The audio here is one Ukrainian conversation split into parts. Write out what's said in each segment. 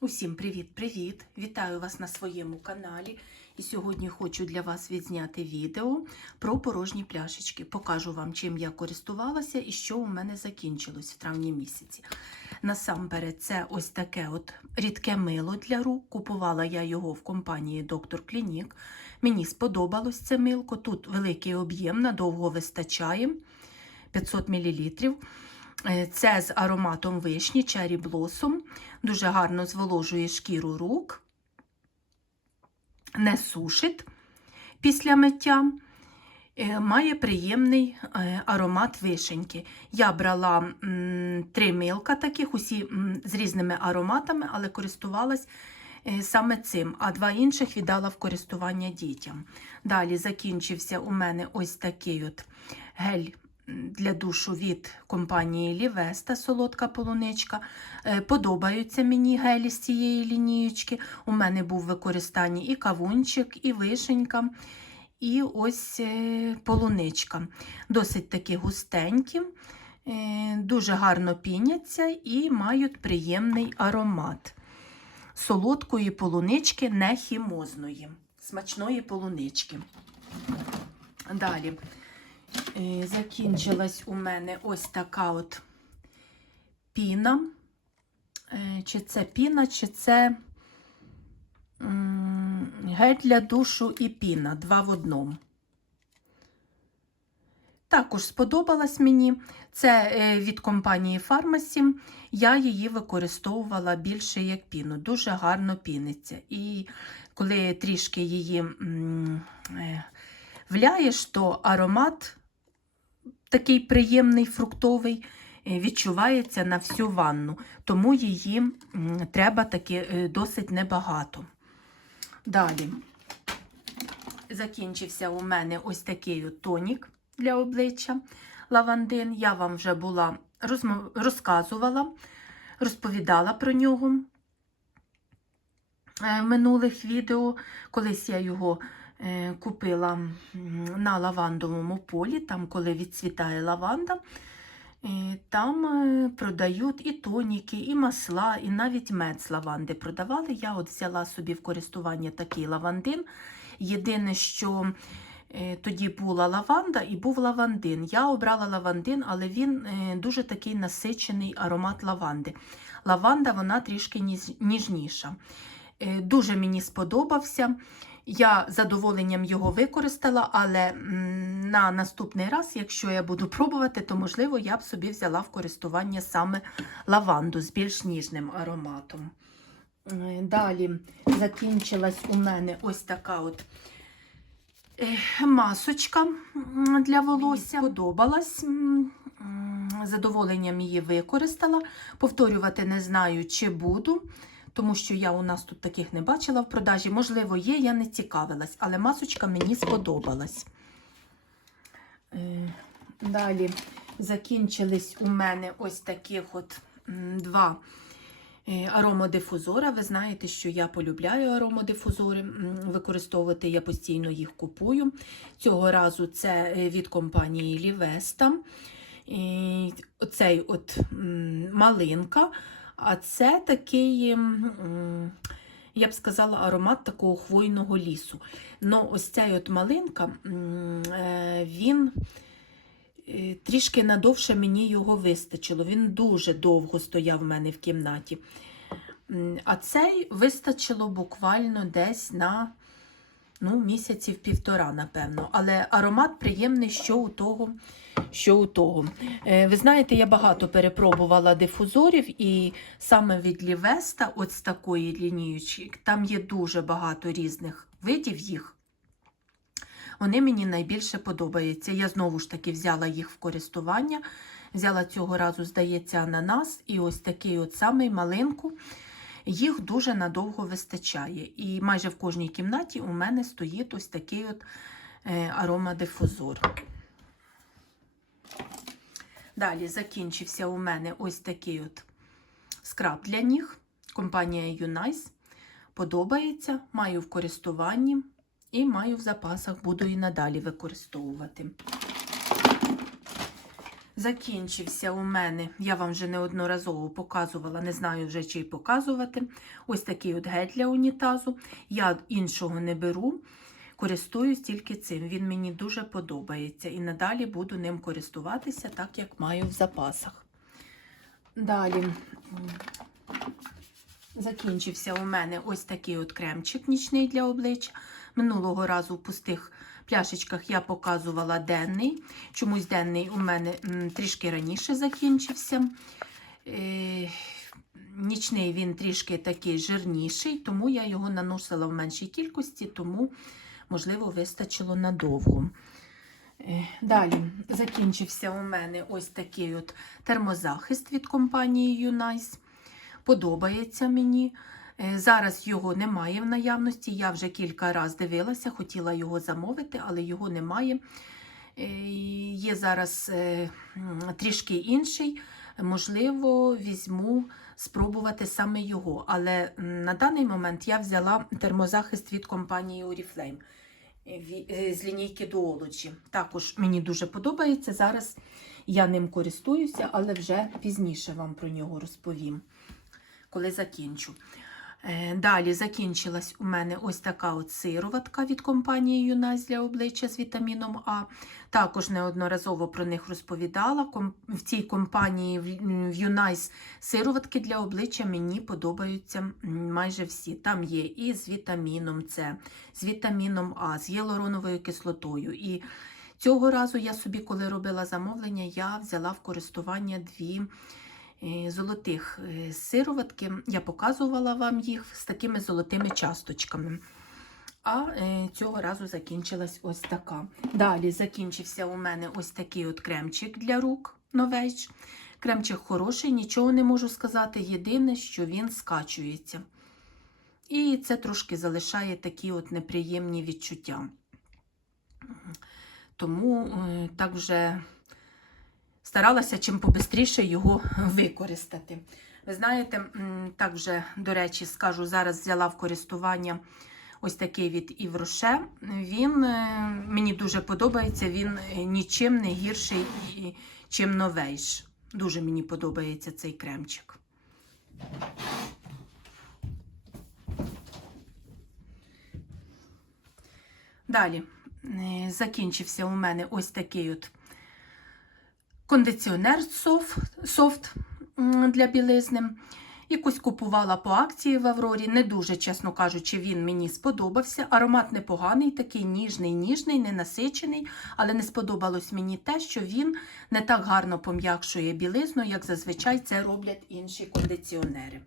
Усім привіт-привіт! Вітаю вас на своєму каналі. І сьогодні хочу для вас відзняти відео про порожні пляшечки. Покажу вам, чим я користувалася і що у мене закінчилось в травні місяці. Насамперед, це ось таке от рідке мило для рук. Купувала я його в компанії Доктор Клінік. Мені сподобалось це милко. Тут великий об'єм, надовго вистачає 500 мл. Е, Це з ароматом вишні, Cherry Blossom. Дуже гарно зволожує шкіру рук, не сушить після миття. Е, Має приємний е, аромат вишеньки. Я брала три милка таких, усі з різними ароматами, але користувалась саме цим, а два інших віддала в користування дітям. Далі закінчився у мене ось такий от гель для душу від компанії Лівеста, солодка полуничка. Е, Подобаються мені гелі з цієї лінієчки. У мене був в використанні і кавунчик, і вишенька, і ось е, полуничка. Досить такі густенькі, е, дуже гарно піняться і мають приємний аромат. Солодкої полунички, не хімозної, смачної полунички. Далі. Е, Закінчилась у мене ось така от піна. Е, Чи це піна, чи це гель для душу і піна. Два в одному. Також сподобалась мені. Це е, від компанії Pharmacy. Я її використовувала більше як піну. Дуже гарно піниться. І коли трішки її вляєш, то аромат такий приємний фруктовий е, відчувається на всю ванну, тому її треба таки е, досить небагато. Далі закінчився у мене ось такий тонік для обличчя лавандин. Я вам вже була розказувала, розповідала про нього е, в минулих відео. Колись я його е, купила на лавандовому полі, там, коли відцвітає лаванда. е, Там е, продають і тоніки, і масла, і навіть мед з лаванди продавали. Я от взяла собі в користування такий лавандин. Єдине, що е, тоді була лаванда і був лавандин. Я обрала лавандин, але він е, дуже такий насичений аромат лаванди. Лаванда вона трішки ніжніша. Е, Дуже мені сподобався. Я задоволенням його використала, але на наступний раз, якщо я буду пробувати, то можливо я б собі взяла в користування саме лаванду з більш ніжним ароматом. Е, Далі закінчилась у мене ось така от е, масочка для волосся. З Задоволенням її використала. Повторювати не знаю, чи буду тому що я у нас тут таких не бачила в продажі. Можливо, є, я не цікавилась, але масочка мені сподобалась. Е, Далі закінчились у мене ось таких от два е, аромодифузора. Ви знаєте, що я полюбляю аромодифузори використовувати, я постійно їх купую. Цього разу це е, від компанії Лівеста. Оцей от малинка. А це такий, я б сказала, аромат такого хвойного лісу. Ну, ось ця от малинка, е, він е, трішки надовше мені його вистачило. Він дуже довго стояв в мене в кімнаті. А цей вистачило буквально десь на ну, місяців півтора, напевно. Але аромат приємний, що у того, що у того. Е, Ви знаєте, я багато перепробувала дифузорів, і саме від Лівеста, от з такої лініючки, там є дуже багато різних видів їх. Вони мені найбільше подобаються. Я знову ж таки взяла їх в користування. Взяла цього разу, здається, ананас і ось такий от самий малинку. Їх дуже надовго вистачає. І майже в кожній кімнаті у мене стоїть ось такий от е, аромадифузор. Далі закінчився у мене ось такий от скраб для ніг. Компанія Unice. Подобається, маю в користуванні і маю в запасах, буду і надалі використовувати. Закінчився у мене, я вам вже неодноразово показувала, не знаю вже чи показувати. Ось такий от гель для унітазу. Я іншого не беру, користуюсь тільки цим. Він мені дуже подобається і надалі буду ним користуватися, так як маю в запасах. Далі закінчився у мене ось такий от кремчик нічний для обличчя. Минулого разу в пустих пляшечках я показувала денний. Чомусь денний у мене трішки раніше закінчився. Е, Нічний він трішки такий жирніший, тому я його наносила в меншій кількості, тому, можливо, вистачило надовго. Е, Далі закінчився у мене ось такий от термозахист від компанії Unice. Подобається мені. Е, Зараз його немає в наявності. Я вже кілька разів дивилася, хотіла його замовити, але його немає. Е, Є зараз е, трішки інший. Можливо, візьму спробувати саме його. Але на даний момент я взяла термозахист від компанії Oriflame з лінійки Duology. Також мені дуже подобається. Зараз я ним користуюся, але вже пізніше вам про нього розповім, коли закінчу. Е, Далі закінчилась у мене ось така от сироватка від компанії Юнайс для обличчя з вітаміном А. Також неодноразово про них розповідала. В цій компанії в Юнайс сироватки для обличчя мені подобаються майже всі. Там є і з вітаміном С, з вітаміном А, з гіалуроновою кислотою. І цього разу я собі, коли робила замовлення, я взяла в користування дві золотих е, сироватки. Я показувала вам їх з такими золотими часточками. А е, цього разу закінчилась ось така. Далі закінчився у мене ось такий от кремчик для рук новеч. Кремчик хороший, нічого не можу сказати. Єдине, що він скачується. І це трошки залишає такі от неприємні відчуття. Тому е, так вже старалася чим побистріше його використати. Ви знаєте, так вже, до речі, скажу, зараз взяла в користування ось такий від Івроше. Він е, мені дуже подобається, він е, нічим не гірший, чим новейш. Дуже мені подобається цей кремчик. Далі е, закінчився у мене ось такий от кондиціонер софт, для білизни. Якось купувала по акції в Аврорі. Не дуже, чесно кажучи, він мені сподобався. Аромат непоганий, такий ніжний, ніжний, ненасичений, але не сподобалось мені те, що він не так гарно пом'якшує білизну, як зазвичай це роблять інші кондиціонери.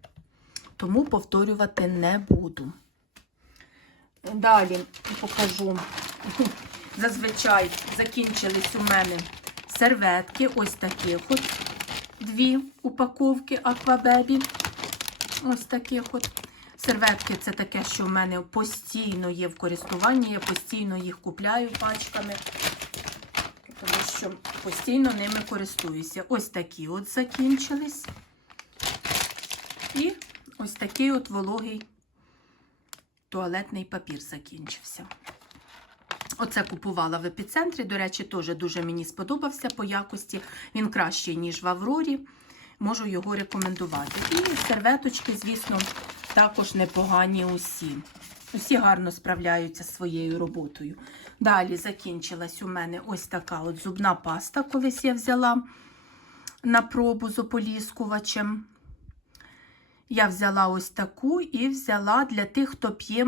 Тому повторювати не буду. Далі покажу. Зазвичай закінчились у мене серветки, ось такі от дві упаковки Аквабебі. Ось таких от. Серветки це таке, що в мене постійно є в користуванні, я постійно їх купляю пачками, тому що постійно ними користуюся. Ось такі от закінчились. І ось такий от вологий туалетний папір закінчився. Оце купувала в епіцентрі. До речі, теж дуже мені сподобався по якості. Він кращий, ніж в Аврорі. Можу його рекомендувати. І серветочки, звісно, також непогані усі. Усі гарно справляються зі своєю роботою. Далі закінчилась у мене ось така от зубна паста, колись я взяла на пробу з ополіскувачем. Я взяла ось таку і взяла для тих, хто п'є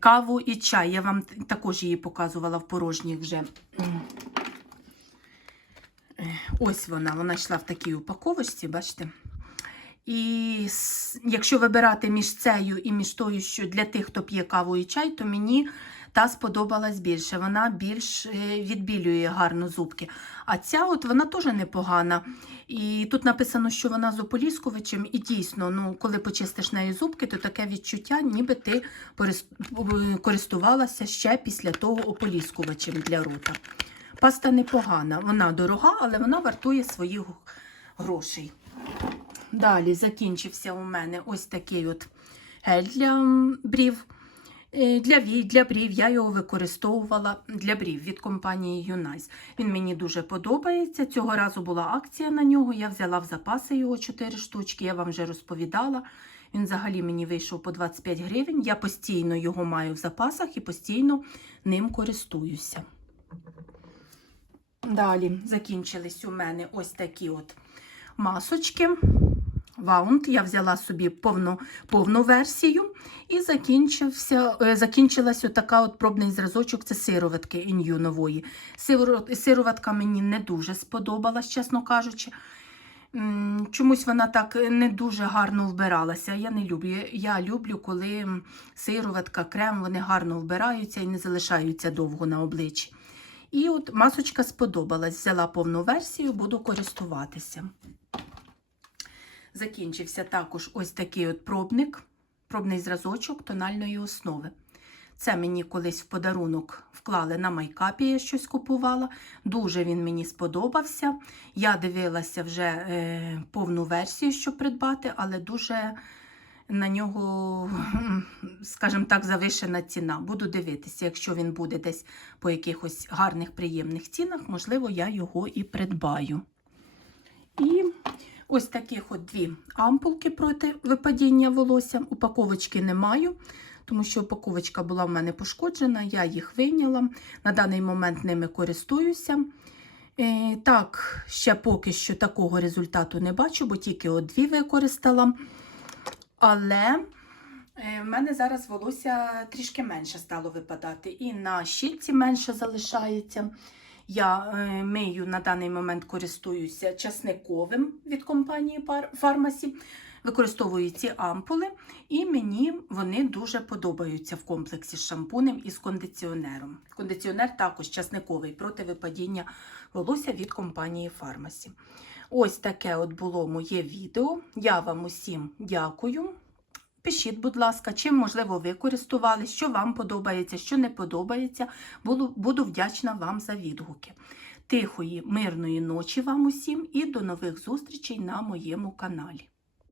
каву і чай. Я вам також її показувала в порожніх вже. Е, Ось вона, вона йшла в такій упаковочці, бачите? І якщо вибирати між цею і між тою, що для тих, хто п'є каву і чай, то мені та сподобалась більше. Вона більш е, відбілює гарно зубки. А ця от вона теж непогана. І тут написано, що вона з ополіскувачем, і дійсно, ну, коли почистиш нею зубки, то таке відчуття, ніби ти е, користувалася ще після того ополіскувачем для рота. Паста непогана, вона дорога, але вона вартує своїх грошей. Далі закінчився у мене ось такий от гель для брів Для вій, для брів я його використовувала для брів від компанії Юнайс. Він мені дуже подобається. Цього разу була акція на нього. Я взяла в запаси його 4 штучки, я вам вже розповідала. Він взагалі мені вийшов по 25 гривень. Я постійно його маю в запасах і постійно ним користуюся. Далі закінчились у мене ось такі от масочки. Ваунд. Я взяла собі повну, повну версію і закінчився, е, закінчилась отака от пробний зразочок. Це сироватки ін'ю нової. Сироватка мені не дуже сподобалась, чесно кажучи. Чомусь вона так не дуже гарно вбиралася. Я не люблю. Я люблю, коли сироватка, крем, вони гарно вбираються і не залишаються довго на обличчі. І от масочка сподобалась. Взяла повну версію, буду користуватися. Закінчився також ось такий от пробник, пробний зразочок тональної основи. Це мені колись в подарунок вклали на майкапі, я щось купувала. Дуже він мені сподобався. Я дивилася вже е, повну версію, щоб придбати, але дуже на нього, скажімо так, завишена ціна. Буду дивитися, якщо він буде десь по якихось гарних, приємних цінах, можливо, я його і придбаю. І ось таких от дві ампулки проти випадіння волосся. Упаковочки не маю, тому що упаковочка була в мене пошкоджена, я їх вийняла. На даний момент ними користуюся. Е, так, ще поки що такого результату не бачу, бо тільки от дві використала. Але е, в мене зараз волосся трішки менше стало випадати. І на щітці менше залишається. Я е, мию на даний момент користуюся часниковим від компанії Фармасі. Використовую ці ампули, і мені вони дуже подобаються в комплексі з шампунем і з кондиціонером. Кондиціонер також часниковий проти випадіння волосся від компанії Фармасі. Ось таке от було моє відео. Я вам усім дякую. Пишіть, будь ласка, чим, можливо, ви користувалися, що вам подобається, що не подобається. Буду, буду вдячна вам за відгуки. Тихої, мирної ночі вам усім і до нових зустрічей на моєму каналі.